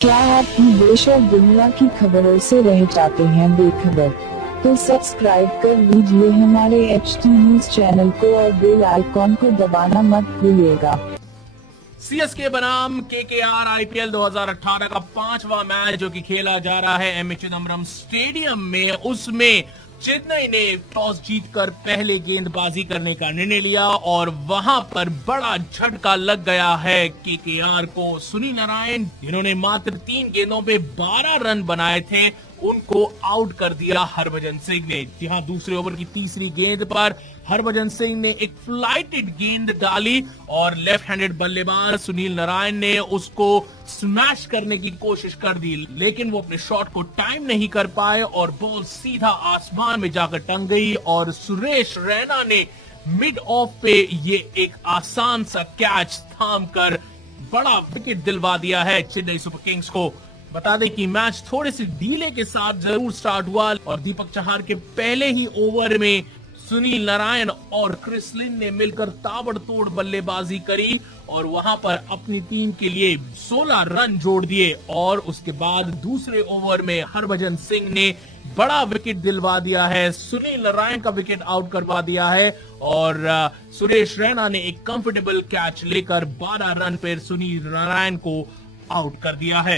क्या आप भी देश और दुनिया की खबरों से रह जाते हैं बेखबर? तो सब्सक्राइब कर लीजिए हमारे HT न्यूज चैनल को और बेल आइकॉन को दबाना मत भूलिएगा। सीएसके बनाम केकेआर आईपीएल 2018 का 5वां मैच जो कि खेला जा रहा है एमए चिदम्बरम स्टेडियम में, उसमें चेन्नई ने टॉस जीतकर पहले गेंदबाजी करने का निर्णय लिया और वहां पर बड़ा झटका लग गया है केकेआर को। सुनील नारायण, जिन्होंने मात्र 3 गेंदों पे 12 रन बनाए थे, उनको आउट कर दिया हरभजन सिंह ने। जी हां, दूसरे ओवर की तीसरी गेंद पर हरभजन सिंह ने एक फ्लाइटेड गेंद डाली और लेफ्ट हैंडेड बल्लेबाज सुनील नारायण ने उसको स्मैश करने की कोशिश कर दी, लेकिन वो अपने शॉट को टाइम नहीं कर पाए और बॉल सीधा आसमान में जाकर टंग गई और सुरेश रैना ने मिड ऑफ पे ये एक आसान सा कैच थाम कर बड़ा विकेट दिलवा दिया है चेन्नई सुपर किंग्स को। बता दें कि मैच थोड़े से डीले के साथ जरूर स्टार्ट हुआ और दीपक चहार के पहले ही ओवर में सुनील नारायण और क्रिस लिन ने मिलकर ताबड़तोड़ बल्लेबाजी करी और वहां पर अपनी टीम के लिए 16 रन जोड़ दिए और उसके बाद दूसरे ओवर में हरभजन सिंह ने बड़ा विकेट दिलवा दिया है, सुनील नारायण का विकेट आउट करवा दिया है और सुरेश रैना ने एक कंफर्टेबल कैच लेकर 12 रन पर सुनील नारायण को आउट कर दिया है।